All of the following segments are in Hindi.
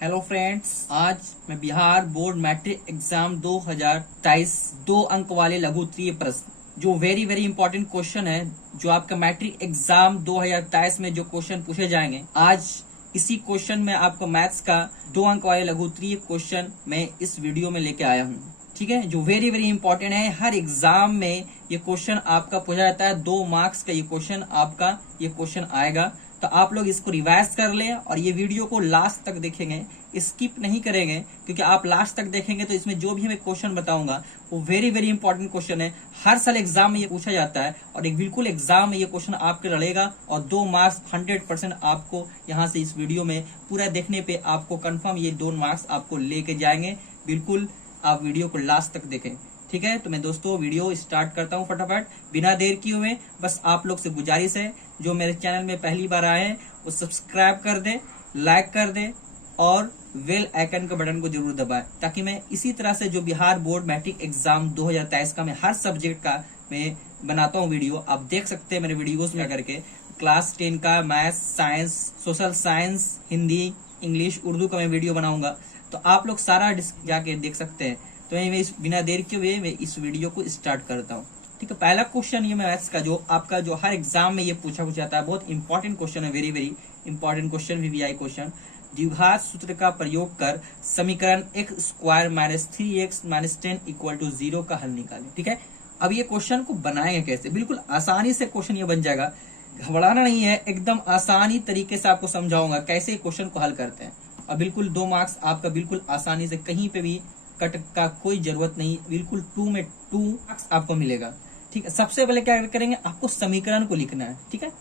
हेलो फ्रेंड्स, आज मैं बिहार बोर्ड मैट्रिक एग्जाम 2023 2 अंक वाले लघु उत्तरीय प्रश्न जो वेरी वेरी इंपॉर्टेंट क्वेश्चन है, जो आपका मैट्रिक एग्जाम 2023 में जो क्वेश्चन पूछे जाएंगे, आज इसी क्वेश्चन में आपको मैथ्स का 2 अंक वाले लघु उत्तरीय क्वेश्चन मैं इस वीडियो में लेके आया हूँ। ठीक है, जो वेरी वेरी इंपॉर्टेंट है। हर एग्जाम में ये क्वेश्चन आपका पूछा जाता है। 2 मार्क्स का ये क्वेश्चन आपका ये क्वेश्चन आएगा, तो आप लोग इसको रिवाइज कर लें और ये वीडियो को लास्ट तक देखेंगे, स्किप नहीं करेंगे, क्योंकि आप लास्ट तक देखेंगे तो इसमें जो भी मैं क्वेश्चन बताऊंगा वो वेरी वेरी इंपॉर्टेंट क्वेश्चन है। हर साल एग्जाम में ये पूछा जाता है और एक बिल्कुल एग्जाम में ये क्वेश्चन आपके लड़ेगा और 2 मार्क्स 100% आपको यहाँ से इस वीडियो में पूरा देखने पे आपको कंफर्म ये 2 मार्क्स आपको लेके जाएंगे। बिल्कुल आप वीडियो को लास्ट तक देखें। ठीक है, तो मैं दोस्तों वीडियो स्टार्ट करता हूँ फटाफट बिना देर किए हुए। बस आप लोग से गुजारिश है, जो मेरे चैनल में पहली बार आए हैं वो सब्सक्राइब कर दे, लाइक कर दे और बेल आइकन के बटन को जरूर दबाएं, ताकि मैं इसी तरह से जो बिहार बोर्ड मैट्रिक एग्जाम 2023 का मैं हर सब्जेक्ट का मैं बनाता हूँ वीडियो, आप देख सकते हैं मेरे वीडियोस में करके। क्लास 10 का maths, science, social science, Hindi, English, Urdu का मैं वीडियो बनाऊंगा, तो आप लोग सारा जाके देख सकते हैं। तो मैं इस बिना देर के हुए मैं इस वीडियो को स्टार्ट करता हूँ। ठीक है, पहला क्वेश्चन ये मैथ्स का जो आपका जो हर एग्जाम में ये पूछा जाता है, बहुत इंपॉर्टेंट क्वेश्चन है, very very important question, VVI question. द्विघात सूत्र का प्रयोग कर समीकरण x square minus 3x minus 10 equal to 0 का हल निकालें। ठीक है, अब ये क्वेश्चन को बनाएंगे कैसे, बिल्कुल आसानी से क्वेश्चन ये बन जाएगा, घबराना नहीं है, एकदम आसानी तरीके से आपको समझाऊंगा कैसे क्वेश्चन को हल करते हैं। और बिल्कुल 2 मार्क्स आपका बिल्कुल आसानी से, कहीं पे भी कट का कोई जरूरत नहीं, बिल्कुल 2 में 2 मार्क्स आपको मिलेगा। ठीक है, सबसे पहले क्या करेंगे, आपको समीकरण को लिखना है। ठीक है,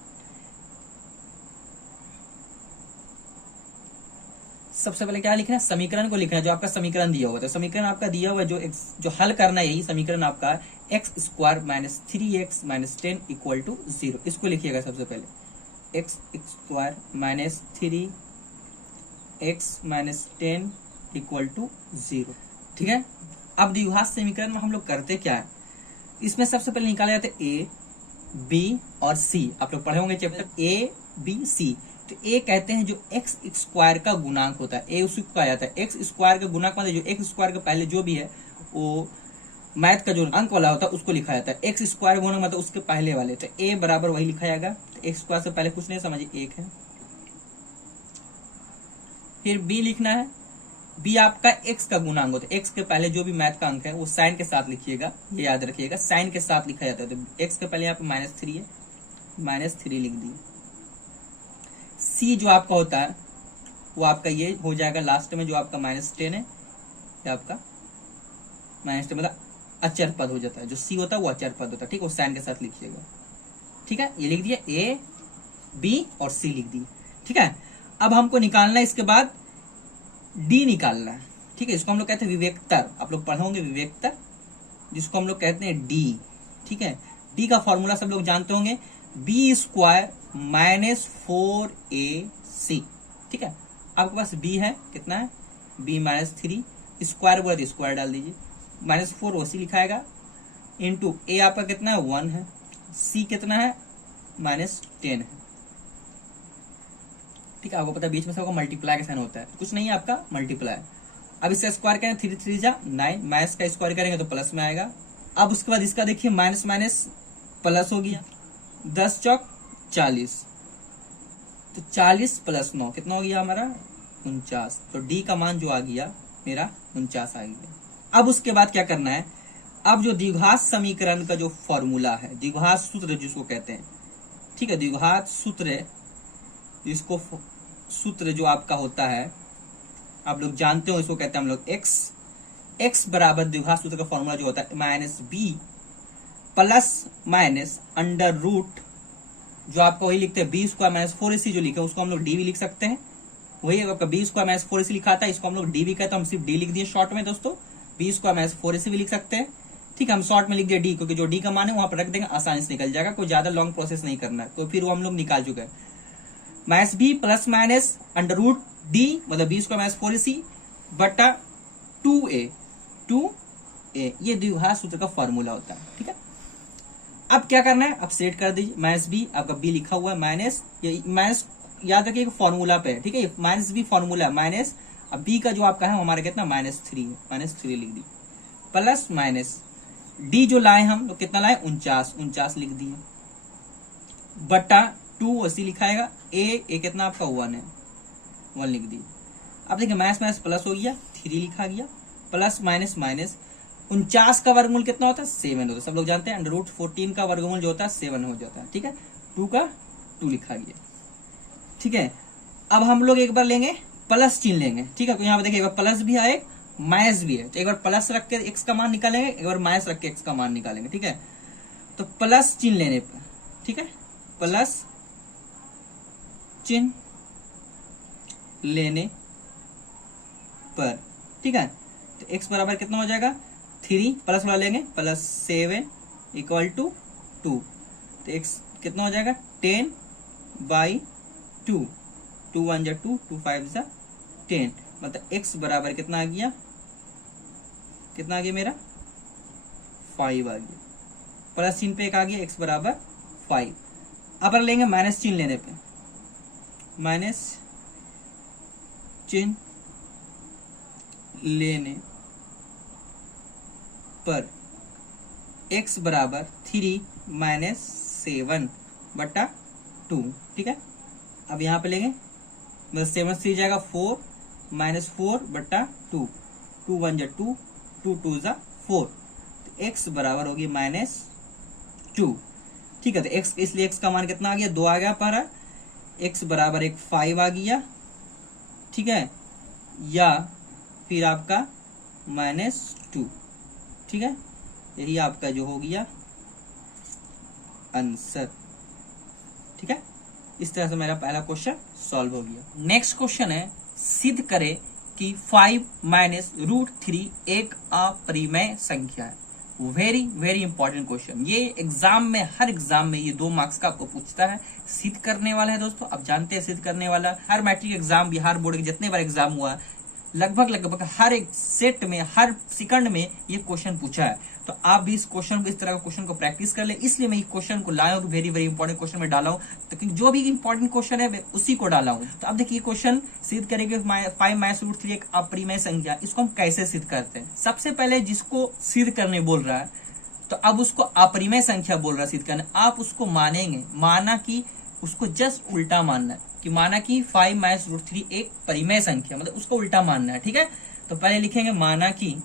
सबसे पहले क्या लिखना है, समीकरण को लिखना है, जो आपका समीकरण दिया हुआ है। तो समीकरण आपका दिया हुआ है, जो हल करना है, यही समीकरण आपका x square minus 3x minus 10 equal to 0। इसको लिखिएगा सबसे पहले, x square minus 3x minus 10 equal to 0। ठीक है, अब द्विघात समीकरण में हम लोग करते क्या है, इसमें सबसे पहले निकाले जाते ए, बी और सी। आप लोग पढ़े होंगे चैप्टर ए, बी, सी। तो ए कहते हैं जो एक्स स्क्वायर का गुणांक होता है, ए उसी को कहा जाता है। एक्स स्क्वायर का गुणांक मतलब जो एक्स स्क्वायर के पहले जो भी है वो मैथ का जो अंक वाला होता है उसको लिखा जाता है। एक्स स्क्वायर गुणांक मतलब उसके पहले वाले, तो ए बराबर वही लिखा जाएगा। तो एक्स स्क्वायर से पहले कुछ नहीं, समझिए 1 है। फिर बी लिखना है, बी आपका एक्स का गुणांक होता है, एक्स के पहले जो भी मैथ का अंक है वो साइन के साथ लिखिएगा, ये याद रखिएगा, साइन के साथ लिखा जाता है। तो एक्स के पहले यहाँ पे -3 है, -3 लिख दिए। सी जो आपका होता है वो आपका ये हो जाएगा लास्ट में, जो आपका -10 है, ये आपका -10 मतलब अचर पद हो जाता है। जो सी होता है वो अचर पद होता है। ठीक है, वो साइन के साथ लिखिएगा। ठीक है, ये लिख दिया, ए, बी और सी लिख दिए। ठीक है, अब हमको निकालना है इसके बाद डी निकालना है। ठीक है, इसको हम लोग कहते हैं विवेकतर, आप लोग पढ़े होंगे विवेकतर, जिसको हम लोग कहते हैं डी। ठीक है, डी का फॉर्मूला सब लोग जानते होंगे, बी स्क्वायर माइनस 4ac। ठीक है, आपके पास बी है, कितना है, बी -3, स्क्वायर बोला तो स्क्वायर डाल दीजिए, -4ac लिखाएगा, इंटू ए आपका कितना है 1 है, सी कितना है -10 है। ठीक है, आपको पता है बीच में सबका मल्टीप्लाई का साइन होता है, कुछ नहीं है आपका मल्टीप्लाई। अब इसका स्क्वायर करें 3 3 जा 9, माइनस का स्क्वायर करेंगे तो प्लस में आएगा। अब उसके बाद इसका देखिए माइनस माइनस प्लस हो गया, 10 चौक 40, तो 40 प्लस 9 कितना हो गया हमारा 49। तो डी का मान जो आ गया मेरा 49 आ गया। अब उसके बाद क्या करना है, अब जो द्विघात समीकरण का जो फॉर्मूला है, द्विघात सूत्र जिसको कहते हैं, ठीक है, द्विघात सूत्र, इसको सूत्र जो आपका होता है आप लोग जानते हो, इसको कहते हैं हम लोग एक्स बराबर द्विघात सूत्र का फॉर्मूला जो होता है -b plus minus under root, जो आपका वही लिखते हैं बी स्क्वायर माइनस 4ac जो लिखा है उसको हम लोग डी भी लिख सकते हैं। वही आपका बी स्क्वायर माइनस 4ac लिखा था, इसको हम लोग डी भी कहते हैं, हम सिर्फ डी लिख दिए शॉर्ट में दोस्तों, बी स्क्वायर माइनस 4ac भी लिख सकते हैं। ठीक है, हम शॉर्ट में लिख दिए डी, क्योंकि जो डी का मान है वहां पर रख देंगे, आसानी से निकल जाएगा, कोई ज्यादा लॉन्ग प्रोसेस नहीं करना है। तो फिर वो हम लोग निकाल चुके हैं, -b plus minus under root D मतलब बी स्क्वायर माइनस 4ac बटा 2a, ये द्विघात सूत्र का फॉर्मूला होता है। ठीक है, अब क्या करना है, अब सेट कर दीजिए, -b आपका b लिखा हुआ है, माइनस, ये माइनस याद रखिए फॉर्मूला पे है। ठीक है, -b फॉर्मूला माइनस अब बी का जो आपका है हमारा कितना -3 है, -3 लिख दी, प्लस माइनस डी जो लाए हम तो कितना लाए 49 लिख दिए, बटा 2 ऐसी लिखाएगा, ए कितना आपका 1 है, 1 लिख दिए। अब देखिए माइनस माइनस प्लस हो गया, 3 लिखा गया, प्लस माइनस माइनस 49 का वर्गमूल कितना होता है 7 होता है, सब लोग जानते हैं √14 का वर्गमूल जो होता है 7 हो जाता है, ठीक है। 2 का 2 लिखा गया, ठीक है। अब हम लोग एक बार लेंगे प्लस चिन्ह लेंगे, ठीक है। तो यहाँ पे देखिए एक बार प्लस भी है माइनस भी है, तो एक बार प्लस रख के एक्स का मान निकालेंगे, एक बार माइनस रख के एक्स का मान निकालेंगे, ठीक है। तो प्लस चिन्ह लेने पर, ठीक है, प्लस चिन्ह लेने पर, ठीक है। तो x बराबर कितना हो जाएगा 3, प्लस वाला लेंगे +7 = 2, तो x कितना हो जाएगा 10/2, 2 1 जा 2, 2 5 जा 10, मतलब x बराबर कितना आ गया, कितना आ गया मेरा 5 आ गया, प्लस चिन्ह पे एक आ गया, x बराबर 5। अब लेंगे माइनस चिन्ह लेने पे, माइनस चिन्ह लेने पर x बराबर 3 - 7/2, ठीक है। अब यहाँ पे लेंगे 7 3 जाएगा 4 -4/2, 2 1 जा 2, 2 2 जा 4, तो x बराबर होगी -2, ठीक है। तो x इसलिए x का मान कितना आ गया 2 आ गया, पर x बराबर 5 आ गया, ठीक है, या फिर आपका -2, ठीक है। यही आपका जो हो गया आंसर, ठीक है। इस तरह से मेरा पहला क्वेश्चन सॉल्व हो गया। नेक्स्ट क्वेश्चन है, सिद्ध करें कि 5 - √3 एक अपरिमेय संख्या है। वेरी वेरी इंपॉर्टेंट क्वेश्चन, ये एग्जाम में, हर एग्जाम में ये 2 मार्क्स का आपको पूछता है। सिद्ध करने वाला है दोस्तों, आप जानते हैं सिद्ध करने वाला, हर मैट्रिक एग्जाम, बिहार बोर्ड के जितने बार एग्जाम हुआ लगभग हर एक सेट में, हर सेकंड में ये क्वेश्चन पूछा है। तो आप भी इस क्वेश्चन को, इस तरह का क्वेश्चन को प्रैक्टिस कर ले, इसलिए मैं इस क्वेश्चन को लाया हूँ, वेरी वेरी इंपॉर्टेंट क्वेश्चन में डाला हूँ, तो जो भी इंपॉर्टेंट क्वेश्चन है उसी को डाला हूँ। तो अब देखिए क्वेश्चन सिद्ध करेंगे 5 - √3 एक अपरिमेय संख्या, इसको हम कैसे सिद्ध करते हैं। सबसे पहले जिसको सिद्ध करने बोल रहा है, तो अब उसको अपरिमेय संख्या बोल रहा है सिद्ध करने, आप उसको मानेंगे, माना कि उसको जस्ट उल्टा मानना है, कि माना कि 5 - √3 एक परिमेय संख्या, मतलब उसको उल्टा मानना है, ठीक है। तो पहले लिखेंगे माना कि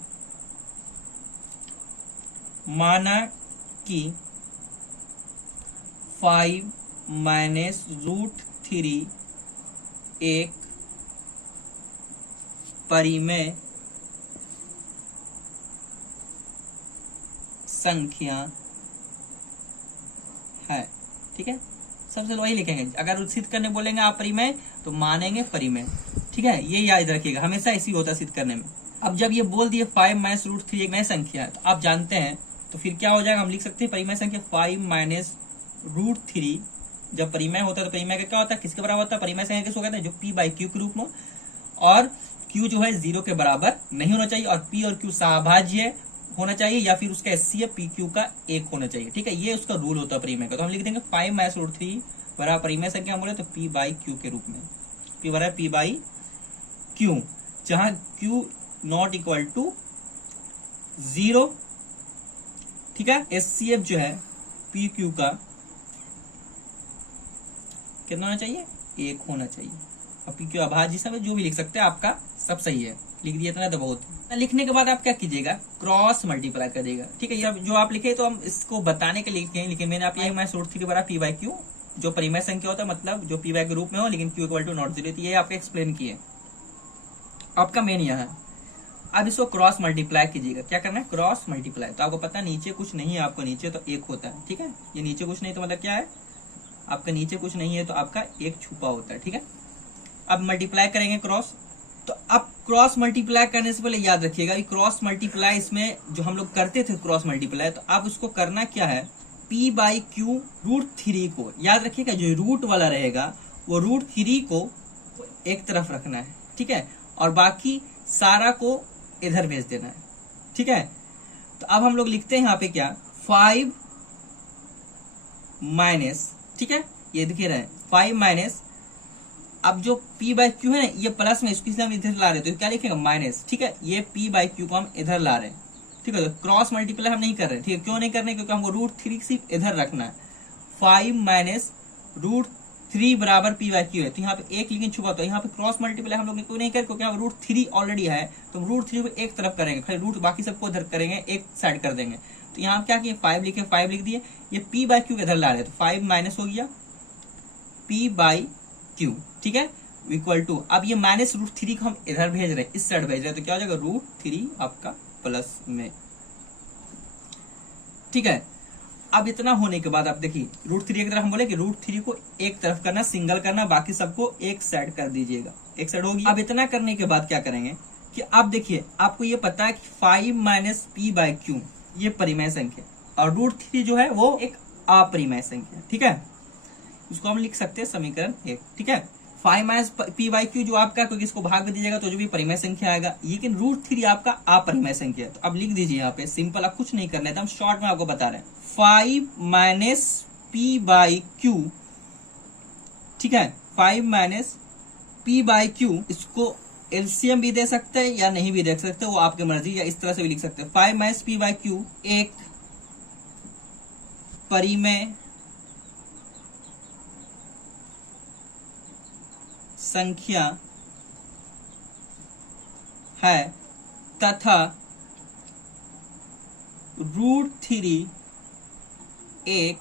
5 - √3 एक परिमेय संख्या है, ठीक है। सबसे वही लिखेंगे, अगर सिद्ध करने बोलेंगे आप परिमेय तो मानेंगे परिमेय, ठीक है। ये याद रखिएगा, हमेशा इसी होता है सिद्ध करने में। अब जब ये बोल दिए 5 - √3 एक नई संख्या है, तो आप जानते हैं, तो फिर क्या हो जाएगा, हम लिख सकते हैं परिमेय संख्या 5 - √3 जब परिमेय होता है तो परिमेय का क्या होता है, किसके बराबर होता है, परिमेय संख्या किसको कहते हैं, जो p/q के रूप में, और q जो है 0 के बराबर नहीं होना चाहिए, और p और q सहाभाज्य होना चाहिए, या फिर उसका HCF PQ का 1 होना चाहिए, ठीक है। ये उसका रूल होता है परिमेय का। तो हम लिख देंगे 5 - √3 बराबर परिमेय संख्या बोले तो p/q के रूप में, p बराबर p/q, जहां q नॉट इक्वल टू 0, ठीक है। HCF जो है PQ का कितना होना चाहिए, 1 होना चाहिए, और PQ अभाज्य सब जो भी लिख सकते हैं, आपका सब सही है, लिख दिया इतना तो बहुत है। लिखने के बाद आप क्या कीजिएगा, क्रॉस मल्टीप्लाई कर देगा, ठीक है। ये जो आप लिखे तो हम इसको बताने के लिए लिखे, मैंने आप ये -√3 बराबर p/q, जो परिमेय संख्या होता है, मतलब जो p/q के रूप में हो लेकिन q = नॉट 0, ये आपको एक्सप्लेन किए। आपका मेन यह है, अब इसको क्रॉस मल्टीप्लाई कीजिएगा। क्या करना है, क्रॉस मल्टीप्लाई। तो आपको पता है नीचे कुछ नहीं है, आपको नीचे तो 1 होता है, ठीक है। ये नीचे कुछ नहीं तो मतलब क्या है, आपका नीचे कुछ नहीं है तो आपका 1 छुपा होता है, ठीक है। अब मल्टीप्लाई करेंगे क्रॉस, तो अब क्रॉस मल्टीप्लाई करने से पहले याद रखिएगा, क्रॉस मल्टीप्लाई इसमें जो हम लोग करते थे क्रॉस मल्टीप्लाई, तो अब उसको करना क्या है, p/q √3 को याद रखिएगा, जो रूट वाला रहेगा वो √3 को एक तरफ रखना है, ठीक है, और बाकी सारा को इधर भेज देना है, ठीक है। तो अब हम लोग लिखते हैं यहाँ पे क्या, 5 माइनस, ठीक है, ये दिखे रहे 5 - अब जो p बाई क्यू है ना, ये प्लस में, इसको हम इधर ला रहे हैं तो क्या लिखेगा माइनस, ठीक है। ये p बाई क्यू को हम इधर ला रहे हैं, ठीक है। तो क्रॉस मल्टीप्लाई हम नहीं कर रहे, ठीक है। क्यों नहीं कर रहे, क्योंकि हमको √3 सिर्फ इधर रखना है। 5 माइनस √3 बराबर p बाई क्यू है, तो यहाँ पे एक लेकिन छुपा, तो यहाँ पे क्रॉस मल्टीप्लाई हम लोग क्यों नहीं करें, क्योंकि यहाँ √3 ऑलरेडी है, तो हम √3 को एक तरफ करेंगे, खाली रूट बाकी सबको इधर करेंगे, एक साइड कर देंगे। तो यहाँ क्या किए 5 लिखे, 5 लिख दिए, ये p बाई क्यू इधर ला रहे हैं, तो 5 माइनस हो गया p बाई क्यू, ठीक है, इक्वल टू, अब ये माइनस √3 को हम इधर भेज रहे हैं, इस साइड भेज रहे हैं, तो क्या हो जाएगा √3 आपका प्लस में, ठीक है। अब इतना होने के बाद आप देखिए √3 एक तरफ, हम बोले कि √3 को एक तरफ करना, सिंगल करना, बाकी सबको एक साइड कर दीजिएगा, एक साइड होगी। अब इतना करने के बाद क्या करेंगे कि आप देखिए, आपको ये पता है कि 5 माइनस p बाई क्यू ये परिमेय संख्या, और √3 जो है वो एक अपरिमेय संख्या, ठीक है। उसको हम लिख सकते हैं समीकरण 1, ठीक है। 5 माइनस p बाई क्यू जो आपका, क्योंकि इसको भाग में दीजिएगा तो जो भी परिमेय संख्या आएगा, लेकिन √3 आपका अपरिमेय संख्या है, तो अब लिख दीजिए यहाँ पे सिंपल, आप कुछ नहीं करना है, हम शॉर्ट में आपको बता रहे हैं। 5 माइनस p बाई क्यू, ठीक है, 5 माइनस p बाई क्यू, इसको एलसीएम भी दे सकते हैं या नहीं भी दे सकते, वो आपकी मर्जी, या इस तरह से भी लिख सकते हैं। 5 माइनस p बाई क्यू एक परिमेय संख्या है तथा √3 एक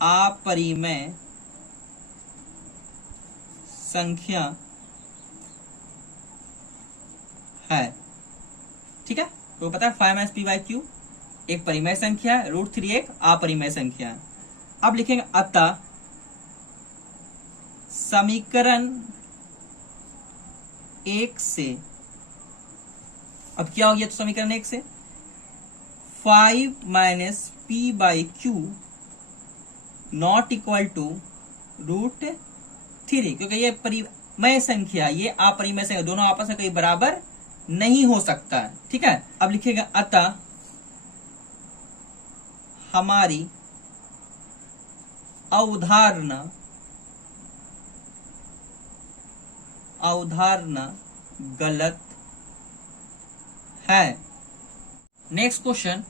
अपरिमेय संख्या है, ठीक है। तो पता है 5 माइनस p बाई क्यू एक परिमेय संख्या है, √3 एक अपरिमेय संख्या है। अब लिखेंगे अतः समीकरण 1 से, अब क्या हो गया, तो समीकरण 1 से 5 minus p by q not equal to √3, क्योंकि ये परिमेय संख्या, ये अपरिमेय संख्या, दोनों आपस में कहीं बराबर नहीं हो सकता है, ठीक है। अब लिखेगा अतः हमारी अवधारणा गलत है। नेक्स्ट क्वेश्चन,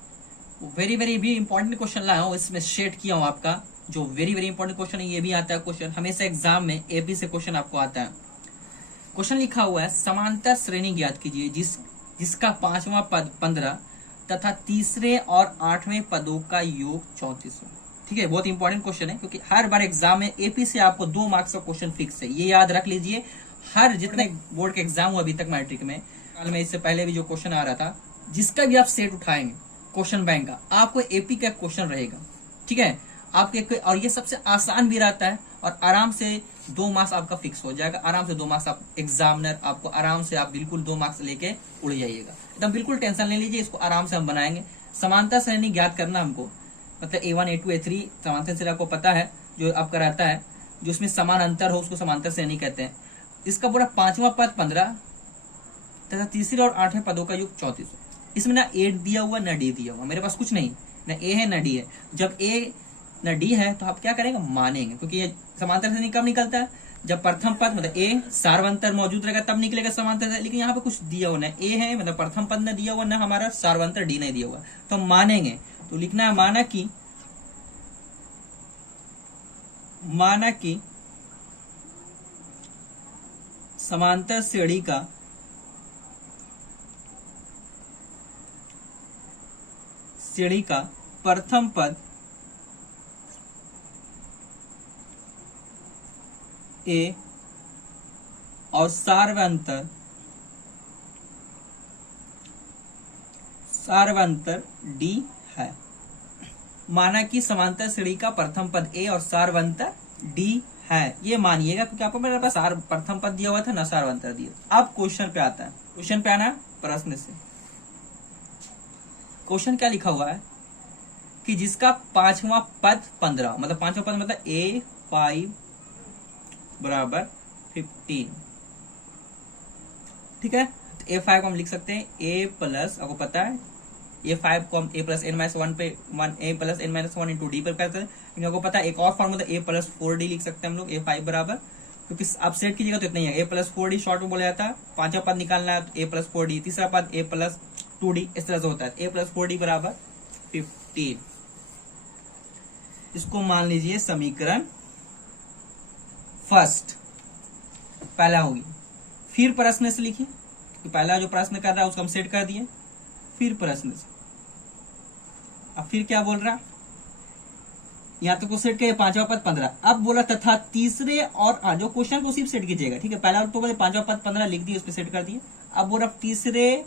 वेरी वेरी भी इंपॉर्टेंट क्वेश्चन लाया हूं, इसमें शेड किया हूं आपका, जो वेरी वेरी इंपॉर्टेंट क्वेश्चन है। ये भी आता है क्वेश्चन हमेशा एग्जाम में, एपी से क्वेश्चन आपको आता है। क्वेश्चन लिखा हुआ है समांतर श्रेणी ज्ञात कीजिए जिसका 5वां पद 15 तथा तीसरे और 8वें पदों का योग 34 हो, ठीक है। बहुत इंपॉर्टेंट क्वेश्चन है, क्योंकि हर बार एग्जाम में एपी से आपको 2 मार्क्स का क्वेश्चन फिक्स है, ये याद रख लीजिए। हर जितने बोर्ड के एग्जाम हुआ अभी तक मैट्रिक में, साल में इससे पहले भी जो क्वेश्चन आ रहा था, जिसका भी आप सेट उठाएंगे क्वेश्चन बैंक का, आपको एपी का क्वेश्चन रहेगा, ठीक है। आपके, और ये सबसे आसान भी रहता है, और आराम से 2 मार्क्स आपका फिक्स हो जाएगा, आराम से 2 मार्क्स आप एग्जामिनर आपको आराम से, आप बिल्कुल 2 मार्क्स लेके उड़ जाइएगा, एकदम बिल्कुल टेंशन ले लीजिए, इसको आराम से हम बनाएंगे। समांतर श्रेणी ज्ञात करना हमको, मतलब A1 A2 A3 समांतर श्रेणी आपको पता है, जो आपका रहता है, जो उसमें समान अंतर हो उसको समांतर श्रेणी कहते हैं। इसका पूरा 5वां पद 15 तथा तीसरे और 8वें पदों का योग 34 हो। इसमें ना A दिया हुआ ना D दिया हुआ, मेरे पास कुछ नहीं, ना A है ना D है। जब A ना D है तो आप क्या करेंगे, मानेंगे, क्योंकि ये समांतर श्रेणी कब निकलता है, जब प्रथम पद मतलब A सार्वंतर मौजूद रहेगा तब निकलेगा समांतर श्रेणी। लेकिन यहाँ पे कुछ दिया हुआ ना A है, मतलब प्रथम पद न दिया हुआ, ना हमारा सार्वंतर D नहीं दिया हुआ, तो हम मानेंगे। तो लिखना है माना कि समांतर श्रेणी का प्रथम पद A और सार्वंतर D है। माना कि समांतर श्रेणी का प्रथम पद A और सार्वंतर D है, ये मानिएगा, क्योंकि आपको मेरे पास प्रथम पद दिया हुआ था ना सार्वंतर दिया। अब क्वेश्चन पे आता है, क्वेश्चन पे आना प्रश्न से। क्वेश्चन क्या लिखा हुआ है कि जिसका 5वां पद 15, मतलब 5वां पद मतलब A5 बराबर 15, ठीक है। तो A5 को हम लिख सकते हैं A प्लस, आपको पता है A5 को हम A प्लस n-1 पे A plus n-1 into D पर करते हैं। आपको पता है एक और फॉर्मूला A प्लस 4D लिख सकते हैं हम लोग। A5 बराबर क्योंकि आप सेट कीजिएगा तो इतना ही है, ए प्लस 4d शॉर्ट में बोला जाता है। पांचवा पद निकालना है तो ए प्लस 4d, तीसरा पद ए प्लस 2d, इस तरह से होता है। ए प्लस 4d बराबर 15। इसको मान लीजिए समीकरण फर्स्ट, पहला होगी। फिर प्रश्न से लिखिए, कि पहला जो प्रश्न कर रहा है उसको हम सेट कर दिए। फिर प्रश्न से अब फिर क्या बोल रहा, यहाँ तक तो सेट किया, पांचवा पद 15। अब बोला तथा तीसरे और जो क्वेश्चन को सिर्फ सेट कीजिएगा, ठीक है। पहला तो बोले पांचवा पद 15 लिख दिए, उस पर सेट कर दिए। अब बोला तीसरे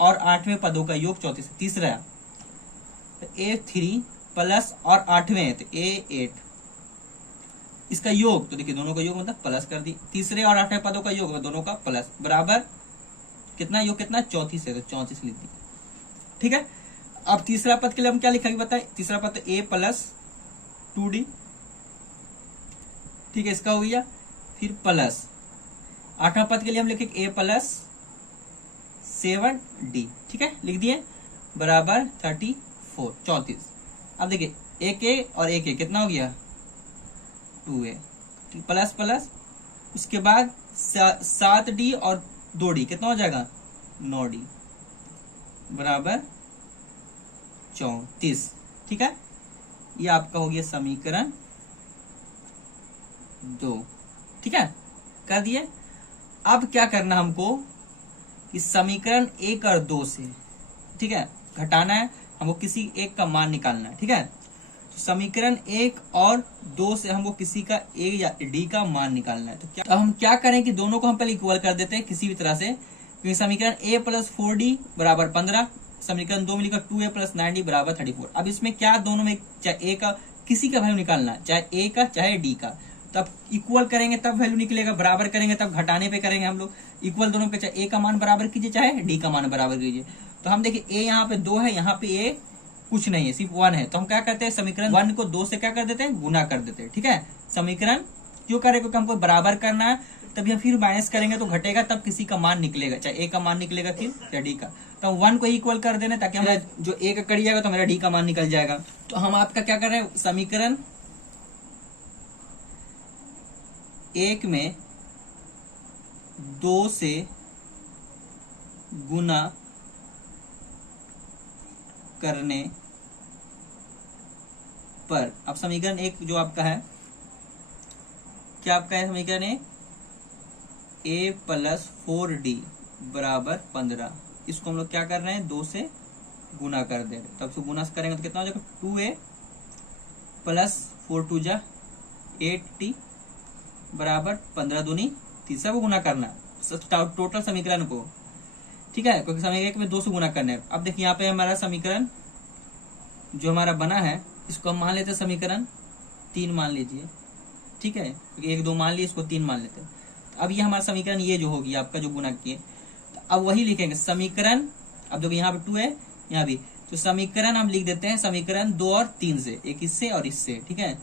और 8वें पदों का योग 34। तीसरा A3 प्लस और 8वें तो A8, इसका योग तो देखिए दोनों का योग मतलब प्लस कर दी। तीसरे और 8वें पदों का योग दोनों का प्लस बराबर कितना, योग कितना 34 है, तो 34 लिख दी, ठीक है। अब तीसरा पद के लिए हम क्या लिखेंगे बताए, तीसरा पद A प्लस 2d, ठीक है, इसका हो गया। फिर प्लस 8वां पद के लिए हम लिखेंगे A प्लस 7d, ठीक है, लिख दिए, बराबर 34, 34। अब देखिए एक ए और एक ए कितना हो गया 2a, प्लस प्लस, उसके बाद 7d और 2d कितना हो जाएगा 9d, बराबर 34, ठीक है। ये आपका हो गया समीकरण 2, ठीक है, कर दिए। अब क्या करना हमको कि समीकरण 1 और 2 से, ठीक है, घटाना है हमको, किसी एक का मान निकालना है, ठीक है। तो समीकरण 1 और 2 से हमको किसी का ए या डी का मान निकालना है। तो हम क्या करें कि दोनों को हम पहले इक्वल कर देते हैं किसी भी तरह से, क्योंकि समीकरण a प्लस 4d बराबर 15, समीकरण 2 में लिखा 2a प्लस 9d बराबर 34। अब इसमें क्या दोनों में चाहे a का किसी का वैल्यू निकालना है, चाहे a का चाहे d का, तब इक्वल करेंगे तब वैल्यू निकलेगा, बराबर करेंगे तब घटाने पे करेंगे हम लोग। इक्वल दोनों पे, चाहे a का मान बराबर कीजिए चाहे d का मान बराबर कीजिए। तो हम देखिए a यहाँ पे 2 है, यहाँ पे a कुछ नहीं है, सिर्फ 1 है, तो हम क्या करते हैं समीकरण 1 को 2 से क्या कर देते हैं गुना कर देते हैं, ठीक है। समीकरण क्यों करें, क्योंकि हमको बराबर करना है, तब यह फिर माइनस करेंगे तो घटेगा, तब किसी का मान निकलेगा, चाहे a का मान निकलेगा फिर या d का। तो 1 को इक्वल कर देना ताकि हमारा जो a का कट जाएगा तो हमारा d का मान निकल जाएगा। तो हम आपका क्या कर रहे हैं, समीकरण 1 में 2 से गुना करने पर, अब समीकरण 1 जो आपका है, क्या आपका है समीकरण 1 a प्लस 4d बराबर 15, इसको हम लोग क्या कर रहे हैं 2 से गुना कर दे रहे, तब से गुना करेंगे तो कितना हो जाएगा 2a प्लस 4 2 जा 8t बराबर 15 दूनी 30 को गुना करना टोटल समीकरण को, ठीक है, क्योंकि समीकरण 1 में 2 से गुना करना है। अब देखिए यहाँ पे हमारा समीकरण जो हमारा बना है, इसको हम मान लेते हैं समीकरण 3 मान लीजिए, ठीक है, क्योंकि 1 2 मान लिए, इसको 3 मान लेते हैं। तो अब ये हमारा समीकरण ये जो होगी आपका जो गुना किए, तो अब वही लिखेंगे समीकरण, अब देखिए यहाँ पे 2 है यहाँ भी, तो समीकरण हम लिख देते हैं समीकरण 2 और 3 से, एक इससे और इससे, ठीक है,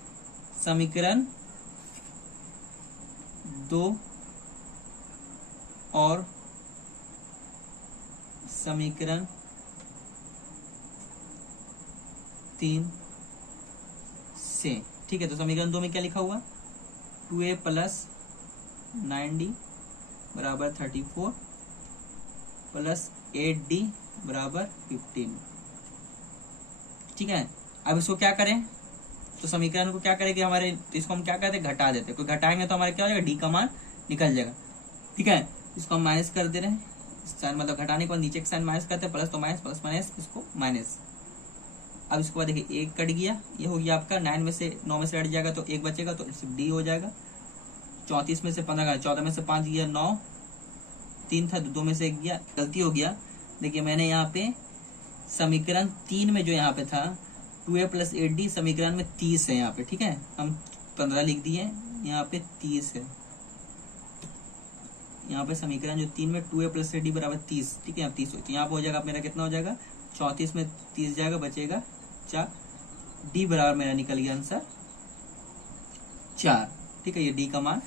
समीकरण 2 और समीकरण 3 से, ठीक है। तो समीकरण 2 में क्या लिखा हुआ 2a प्लस 9d बराबर 34 प्लस 8d बराबर 15, ठीक है। अब इसको क्या करें, तो समीकरण को क्या करें कि हमारे, तो इसको हम क्या करते हैं घटा देते हैं, कोई घटाएंगे तो हमारे क्या हो जाएगा d का मान निकल जाएगा, ठीक है। इसको हम माइनस कर दे रहे हैं, साइन मतलब घटाने के बाद नीचे के साइन माइनस करते हैं, प्लस तो माइनस, प्लस माइनस, इसको माइनस। अब इसके बाद देखिए 1 कट गया, ये हो गया आपका 9 में से 9 में से हट जाएगा तो 1 बचेगा, तो डी हो जाएगा। 34 में से 15 का 14 में से 5 गया 9, 3 था 2 में से 1 गया, गलती हो गया। देखिए मैंने यहाँ पे समीकरण 3 में जो यहाँ पे था 2a प्लस 8d, समीकरण में 30 है यहाँ पे, ठीक है, हम 15 लिख दिए, यहाँ पे 30 है, यहाँ पे समीकरण जो 3 में 2a प्लस 8d बराबर 30, ठीक है, अब 30 तो यहाँ पे हो जाएगा मेरा कितना हो जाएगा 34 में 30 जाएगा, बचेगा 4, d बराबर मेरा निकल गया आंसर 4, ठीक है। ये d का मान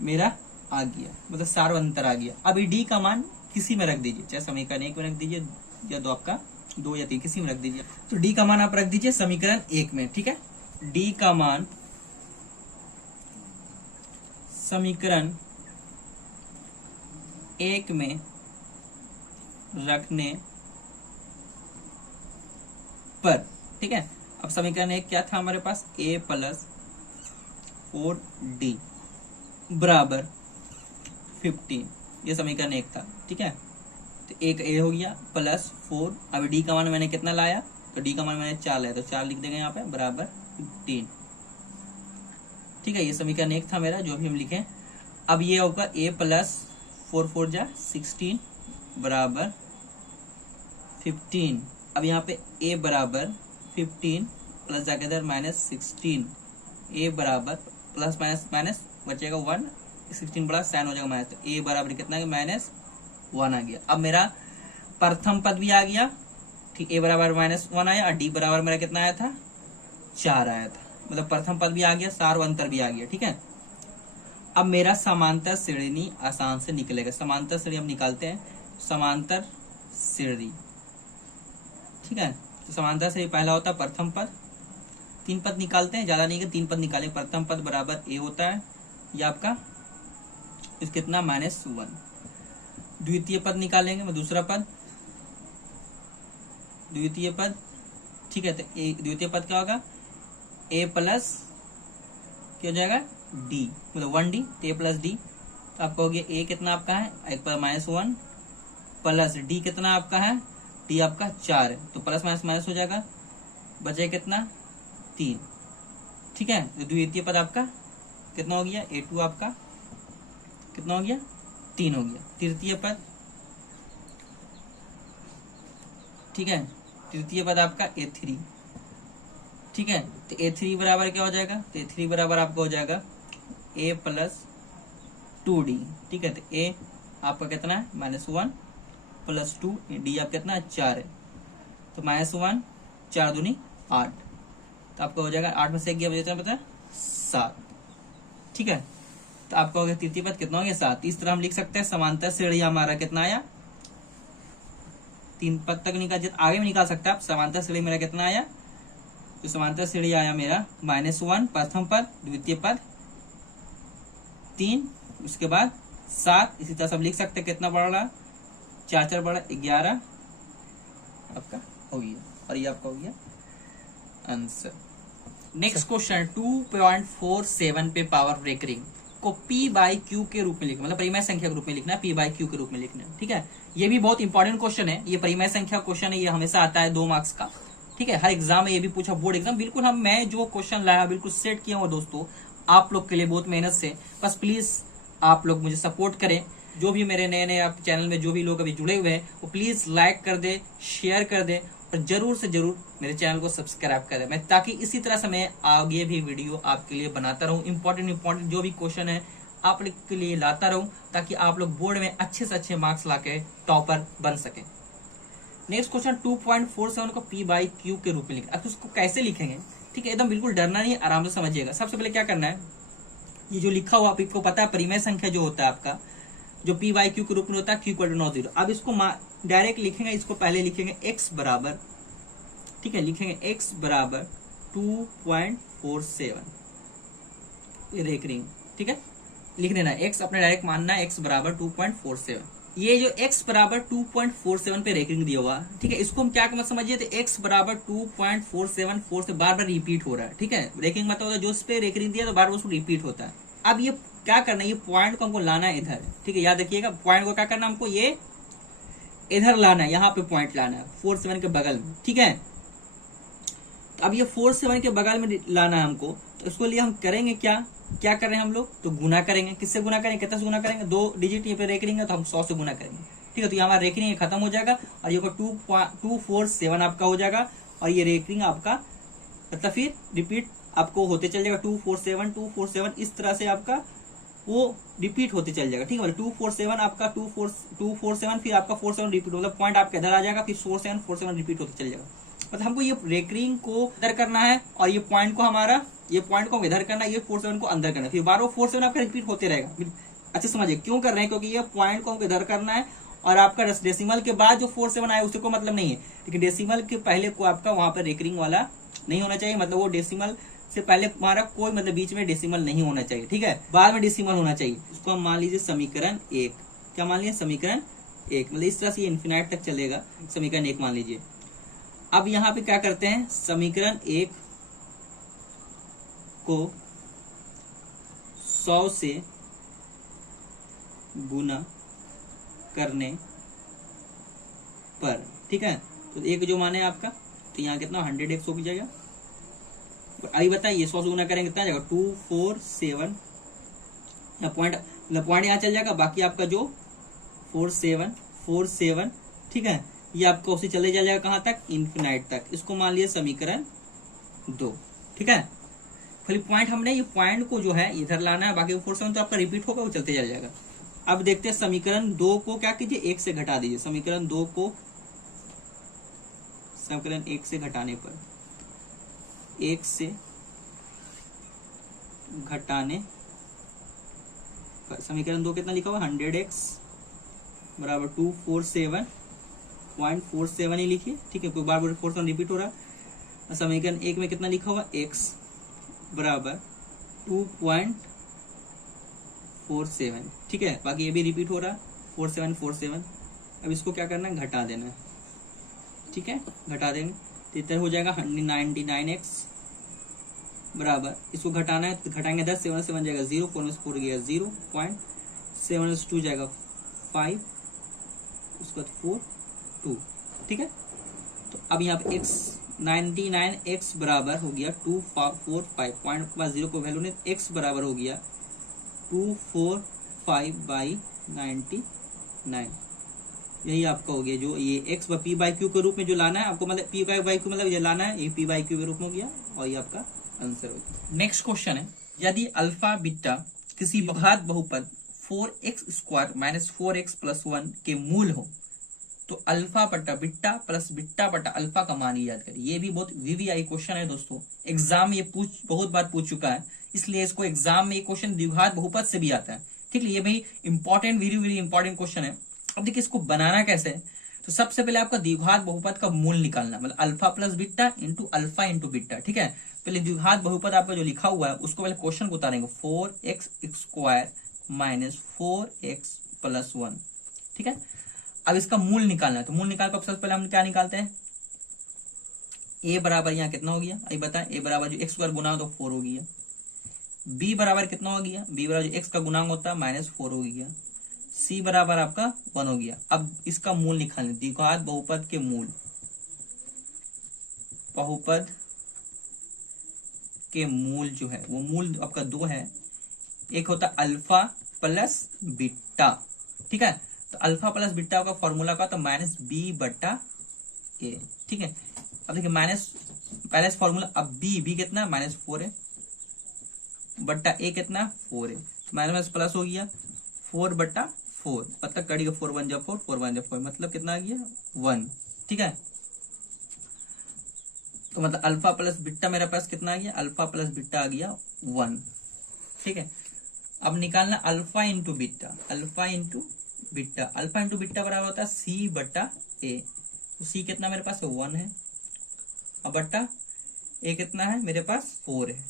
मेरा आ गया, मतलब सार्वंतर आ गया। अब ये d का मान किसी में रख दीजिए, चाहे समीकरण 1 में रख दीजिए या 2 आपका 2 या 3 किसी में रख दीजिए। तो d का मान आप रख दीजिए समीकरण 1 में, ठीक है। d का मान समीकरण 1 में रखने पर, ठीक है। अब समीकरण 1 क्या था हमारे पास, a प्लस 4d बराबर 15, ये समीकरण 1 था, ठीक है। तो एक a हो गया प्लस 4, अब d का मान मैंने कितना लाया, तो d का मान मैंने 4 लाया, तो 4 लिख देंगे यहाँ पे बराबर 15, ठीक है। ये समीकरण 1 था मेरा, जो भी हम लिखें। अब ये होगा a प्लस 4 4 जा 16 बराबर 15। अब यहाँ पे a बराबर 15 प्लस जाके इधर माइनस 16, a बराबर प्लस माइनस माइनस बचेगा 1, 16 बड़ा साइन हो जाएगा माइनस, तो a बराबर कितना है -1 आ गया। अब मेरा प्रथम पद भी आ गया, ठीक, a बराबर -1 आया, और d बराबर मेरा कितना आया था, 4 आया था, मतलब प्रथम पद भी आ गया, सार अंतर भी आ गया, ठीक है। अब मेरा समांतर श्रेणी आसान से निकलेगा, समांतर श्रेणी हम निकालते हैं, समांतर श्रेणी, ठीक है। तो समांतर श्रेणी पहला होता है प्रथम पद, 3 पद निकालते हैं, ज्यादा नहीं कि 3 पद निकालें। प्रथम पद बराबर a होता है, ये आपका इस कितना -1। द्वितीय पद निकालेंगे, मैं दूसरा पद, द्वितीय पद, ठीक है। तो द्वितीय पद क्या होगा, a प्लस क्या हो जाएगा d, मतलब 1d, तो a प्लस d, तो आपका हो गया a कितना आपका है, एक पर -1 प्लस d कितना आपका है, d आपका 4 है, तो प्लस माइनस माइनस हो जाएगा, बचे कितना 3, ठीक है। तो द्वितीय पद आपका कितना हो गया, a2 आपका कितना हो गया 3 हो गया। तृतीय पद, ठीक है, तृतीय पद आपका a3, ठीक है। तो a3 बराबर क्या हो जाएगा, तो a3 बराबर आपका हो जाएगा a प्लस 2d, ठीक है। तो a आपका कितना है -1 प्लस 2, d आप कितना 4 है, तो -1 4 दूनी 8, तो आपका हो जाएगा 8 में से 1 गया, जितना पता है 7, ठीक है। तो आपका हो गया तृतीय पद कितना हो गया 7। इस तरह हम लिख सकते हैं समांतर श्रेणी हमारा कितना आया, 3 पद तक निकाल, आगे में निकाल सकते हैं आप। समांतर श्रेणी मेरा कितना आया, तो समांतर श्रेणी आया मेरा -1 प्रथम पद, द्वितीय पद 3, उसके बाद 7, इसी तरह सब लिख सकते हैं। कितना बड़ा, 4 4 बड़ा 11 आपका हो गया, और ये आपका हो गया आंसर। नेक्स्ट क्वेश्चन 2.47 पे पावर रेकरिंग को p/q के रूप में लिखना, मतलब परिमेय संख्या के रूप में लिखना है, p/q के रूप में लिखना है, ठीक है। ये भी बहुत इंपॉर्टेंट क्वेश्चन है, ये परिमेय संख्या क्वेश्चन है, ये हमेशा आता है 2 मार्क्स का, ठीक है। हर एग्जाम में ये भी पूछा, बोर्ड एग्जाम बिल्कुल मैं जो क्वेश्चन लाया बिल्कुल सेट किया हूँ दोस्तों, आप लोग के लिए बहुत मेहनत से। बस प्लीज आप लोग मुझे सपोर्ट करें, जो भी मेरे नए नए आप चैनल में जो भी लोग अभी जुड़े हुए हैं वो प्लीज लाइक कर दे, शेयर कर दे, और जरूर से जरूर मेरे चैनल को सब्सक्राइब करें, मैं ताकि इसी तरह से मैं आगे भी वीडियो आपके लिए बनाता रहूं, इंपॉर्टेंट जो भी क्वेश्चन है आप लोग के लिए लाता रहूं, ताकि आप लोग बोर्ड में अच्छे से अच्छे मार्क्स लाके टॉपर बन सके। नेक्स्ट क्वेश्चन 2.47 को p/q के रूप में लिखना। अब उसको कैसे लिखेंगे, ठीक है, एकदम बिल्कुल डरना नहीं है, आराम से समझिएगा। सबसे पहले क्या करना है, ये जो लिखा हुआ आपको पता है परिमेय संख्या जो होता है आपका, जो p/q के रूप में होता है q = 9 0। अब इसको डायरेक्ट लिखेंगे, इसको पहले लिखेंगे x बराबर, ठीक है, लिखेंगे x बराबर 2.47 रेकरिंग, ठीक है, लिख देना x अपने डायरेक्ट मानना है, x बराबर 2.47। ये जो x बराबर 2.47 पे रेकरिंग दिया हुआ, ठीक है, इसको हम क्या मत समझिए, तो x बराबर 2.474 से बार बार रिपीट हो रहा है, ठीक है। रेकरिंग मतलब होता है जो उस पे रेकरिंग दिया तो बार बार उसको रिपीट होता है। अब ये क्या करना है, ये पॉइंट को हमको लाना है इधर, ठीक है, याद रखिएगा, पॉइंट को क्या करना है हमको, ये इधर लाना है, यहाँ पे पॉइंट लाना है 47 के बगल में, ठीक है। तो अब ये 47 के बगल में लाना है हमको, तो इसको लिए हम करेंगे क्या कर रहे हैं हम लोग, तो गुना करेंगे। किससे गुना करेंगे, कितना से गुना करेंगे, 2 डिजिट ये पे रेकरिंग है तो हम 100 से गुना करेंगे, ठीक है। तो ये हमारा रेकरिंग खत्म हो जाएगा, और ये 247 आपका हो जाएगा, और ये रेकरिंग आपका मतलब फिर रिपीट आपको होते चल जाएगा, 247 इस तरह से आपका वो रिपीट होते चल जाएगा, ठीक है। 247 आपका 247 फिर आपका 47 रिपीट, मतलब पॉइंट आपका इधर आ जाएगा, फिर 47 रिपीट होते चल जाएगा। मतलब हमको ये रेकरिंग को इधर करना है, और ये पॉइंट को हमारा, ये पॉइंट को इधर करना है, ये 47 को अंदर करना है, फिर बार बार 47 आपका रिपीट होते रहेगा। अच्छा समझिए क्यों कर रहे हैं, क्योंकि ये पॉइंट को हमको इधर करना है, और आपका डेसिमल के बाद जो 47 आया उससे कोई मतलब नहीं है, लेकिन डेसिमल के पहले को आपका वहां पर रेकरिंग वाला नहीं होना चाहिए, मतलब वो डेसिमल से पहले हमारा कोई मतलब बीच में डेसिमल नहीं होना चाहिए, ठीक है, बाद में डेसिमल होना चाहिए। इसको हम मान लीजिए समीकरण 1, क्या मान लीजिए समीकरण 1, मतलब इस तरह से ये इन्फिनाइट तक चलेगा, समीकरण 1 मान लीजिए। अब यहाँ पे क्या करते हैं, समीकरण 1 को 100 से गुना करने पर, ठीक है, तो एक जो माने आपका, तो यहाँ कितना 100x हो जाएगा। अभी बताइए 100 से गुना करेंगे कितना जाएगा, 247, या पॉइंट यहाँ चल जाएगा, बाकी आपका जो 47, ठीक है, ये आपका उसे चले जाएगा कहाँ तक, इन्फिनाइट तक। इसको मान लिया समीकरण 2, ठीक है। खाली पॉइंट हमने ये पॉइंट को जो है इधर लाना है, बाकी 47 तो आपका रिपीट होगा, वो चलते चल जाएगा। अब देखते हैं समीकरण 2 को क्या कीजिए, 1 से घटा दीजिए। समीकरण 2 को समीकरण 1 से घटाने पर, 1 से घटाने पर समीकरण 2 कितना लिखा हुआ, 100x बराबर 247.47 ही लिखिए, ठीक है, कोई बार 47 रिपीट हो रहा है। समीकरण 1 में कितना लिखा हुआ, x बराबर 2.47, ठीक है, बाकी ये भी रिपीट हो रहा है 47। अब इसको क्या करना है, घटा देना है, ठीक है, घटा देंगे तो इधर हो जाएगा 199x बराबर, इसको घटाना है तो घटाएंगे 10, 7 से बन जाएगा 0, 4 में 4 गया 0.7 जाएगा 5, उसके बाद 4 2, ठीक है। तो अब यहाँ पे x 99x बराबर हो गया 245, पॉइंट के बाद 0 को वैल्यू ने, x बराबर हो गया 245/99, यही आपका हो गया। जो ये x p बाई क्यू के रूप में जो लाना है आपको, मतलब p बाई क्यू मतलब ये लाना है, ये p बाई क्यू के रूप में हो गया, और ये आपका आंसर हो गया। नेक्स्ट क्वेश्चन है, यदि अल्फा बीटा किसी घात बहुपद 4x² माइनस 4x प्लस 1 के मूल हो, तो अल्फा बटा बिट्टा प्लस बिट्टा बटा अल्फा का मान याद करें। ये भी बहुत वीवीआई क्वेश्चन है दोस्तों, एग्जाम में ये बहुत बार पूछ चुका है, इसलिए इसको एग्जाम में ये क्वेश्चन द्विघात बहुपद से भी आता है, ठीक है। ये भाई इंपॉर्टेंट, वेरी इंपॉर्टेंट क्वेश्चन है। अब देखिए इसको बनाना कैसे है, तो सबसे पहले आपका द्विघात बहुपद का मूल निकालना, मतलब alpha plus beta into alpha into beta, ठीक है। पहले द्विघात बहुपद आपका जो लिखा हुआ है उसको पहले क्वेश्चन को उतारेंगे, 4x² माइनस 4x प्लस 1, ठीक है। अब इसका मूल निकालना है, तो मूल निकाल कर सबसे पहले हम क्या निकालते हैं, a बराबर यहाँ कितना हो गया, अभी बताएं, a बराबर जो x² गुना हो तो 4 हो गया, b बराबर कितना हो गया, b बराबर जो x का गुणांक होता है -4 हो गया, c बराबर आपका 1 हो गया। अब इसका मूल निकालने, द्विघात बहुपद के मूल, बहुपद के मूल जो है वो मूल आपका 2 है, एक होता अल्फा प्लस बीटा, ठीक है। तो अल्फा प्लस बीटा का फॉर्मूला का तो -b/a, ठीक है। अब देखिए माइनस पहले फॉर्मूला, अब b कितना -4 है, बट्टा a कितना 4 है, माइनस प्लस हो गया 4/4, मतलब कड़ी का 4 1 जा 4, 4 1 जा 4, मतलब कितना आ गया 1, ठीक है। तो मतलब अल्फा प्लस बीटा मेरे पास कितना आ गया, अल्फा प्लस बीटा आ गया 1, ठीक है। अब निकालना alpha into beta, alpha into beta, alpha into beta बराबर होता है c/a, तो c कितना मेरे पास 1 है, अब बट्टा a कितना है मेरे पास 4 है,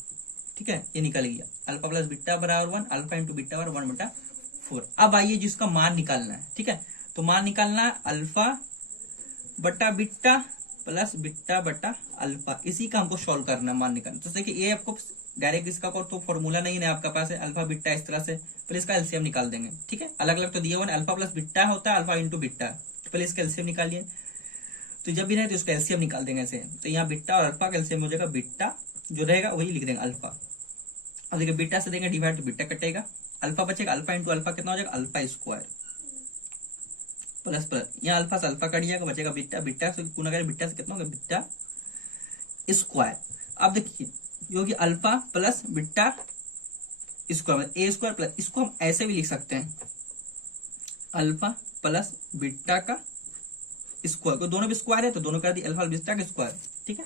ठीक है, ये निकल गया। अल्फा प्लस बीटा बराबर 1, अल्फा इंटू बीटा बराबर 1/4। अब आइए जिसका मान निकालना है, ठीक है, तो मान निकालना है अल्फा बटा बीटा प्लस बीटा बटा अल्फा, इसी का हमको सॉल्व करना है, मान निकालना। तो देखिए ये आपको डायरेक्ट इसका तो फॉर्मूला नहीं है आपका पास है, अल्फा बीटा इस तरह से, पहले इसका एलसीएम निकाल देंगे, ठीक है। अलग अलग तो दिया हुआ है, अल्फा प्लस बीटा होता है, अल्फा इंटू बीटा, तो पहले इसका एलसीएम निकालिए, तो जब भी रहे तो इसका एलसीएम निकाल देंगे ऐसे, तो यहाँ बीटा और अल्फा का एलसीएम हो जाएगा, बीटा जो रहेगा वही लिख देंगे अल्फा। अब देखिए बीटा से देंगे डिवाइड तो बीटा कटेगा, अल्फा बचेगा, अल्फा इंटू अल्फा कितना हो जाएगा, अल्फा² प्लस प्लस, यहाँ अल्फा से अल्फा कट जाएगा, बचेगा बीटा, बीटा से गुना करें बीटा से कितना होगा, बीटा²। अब देखिए जो कि alpha plus beta square, a² plus, इसको हम ऐसे भी लिख सकते हैं, अल्फा प्लस बीटा का स्क्वायर, को दोनों भी स्क्वायर है तो दोनों कर दी अल्फा बीटा का स्क्वायर, ठीक है।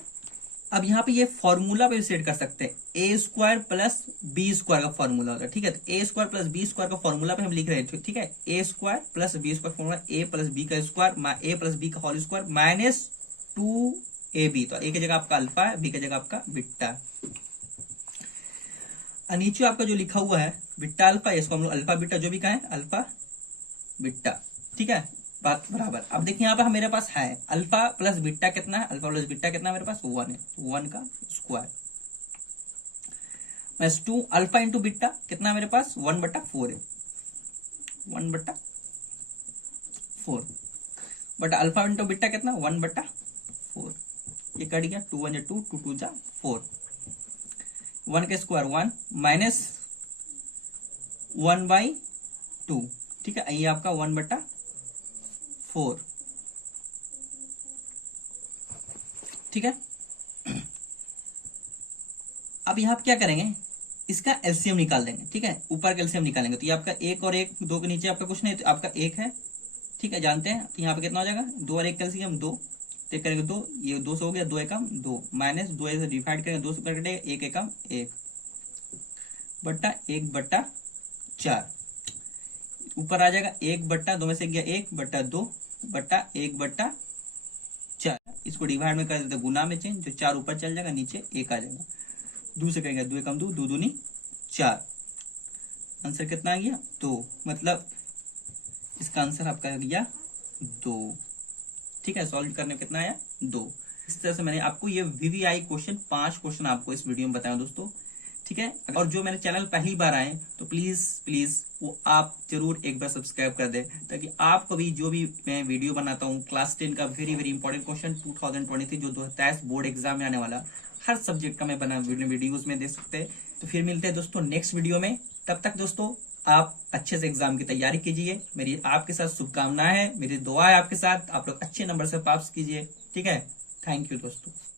अब यहाँ पे ये फॉर्मूला पे सेट कर सकते हैं, a² प्लस b² का फॉर्मूला होता है, ठीक है। तो a² प्लस b² का फॉर्मूला पे हम लिख रहे थे, ठीक है, a² plus b² formula a plus b का स्क्वायर, a प्लस b का होल स्क्वायर माइनस 2ab, तो a की जगह आपका अल्फा है, b की जगह आपका बीटा, नीचे आपका जो लिखा हुआ है बीटा अल्फा, इसको हम लोग अल्फा बीटा जो भी कहें अल्फा बीटा, ठीक है, बात बराबर। अब देखिए यहाँ पे मेरे पास है अल्फा प्लस बीटा कितना है, अल्फा प्लस बीटा कितना है मेरे पास 1 है, 1 का square plus 2 alpha into beta कितना है मेरे पास 1/4 है, 1/4 बट अल्फा इंटू बीटा कितना 1/4, ये कट गया, 2 1 2 2 2 4, 1 के स्क्वायर 1 माइनस 1/2, ठीक है, ये आपका 1/4, ठीक है। अब यहाँ आप क्या करेंगे, इसका एलसीएम निकाल देंगे, ठीक है, ऊपर का एलसीएम निकालेंगे। तो ये आपका 1 और 1 2 के नीचे आपका कुछ नहीं, तो आपका 1 है, ठीक है, जानते हैं। तो यहाँ पे कितना हो जाएगा 2 और 1 का एलसीएम 2, तो करेंगे 2, ये 2 से हो गया, 2 एकम 2 माइनस 2 से डिवाइड करेंगे 2 से कटेगा 1 एकम 1 बट्टा 1/4, ऊपर आ जाएगा 1/2 में से गया 1/2 बट्टा 1/4, इसको डिवाइड में कर देते गुना में चेंज, जो 4 ऊपर चल जाएगा नीचे 1 आ जाएगा, 2 से करेंगे 2 एकम 2 2 दूनी 4, आंसर कितना आ गया 2, मतलब इसका आंसर आपका आ गया 2, ठीक है। सॉल्व करने में कितना आया 2। इस तरह से मैंने आपको ये वीवीआई क्वेश्चन 5 क्वेश्चन आपको इस वीडियो में बताया दोस्तों, ठीक है। और जो मेरे चैनल पहली बार आए तो प्लीज वो आप जरूर एक बार सब्सक्राइब कर दे, ताकि आपको भी जो भी मैं वीडियो बनाता हूँ क्लास 10 का वेरी इंपॉर्टेंट क्वेश्चन 2023 जो 2023 बोर्ड एग्जाम में आने वाला हर सब्जेक्ट का मैं बना वीडियोज में दे सकते हैं। तो फिर मिलते हैं दोस्तों नेक्स्ट वीडियो में, तब तक दोस्तों आप अच्छे से एग्जाम की तैयारी कीजिए, मेरी आपके साथ शुभकामनाएं है, मेरी दुआ है आपके साथ, आप लोग अच्छे नंबर से पास कीजिए, ठीक है। थैंक यू दोस्तों।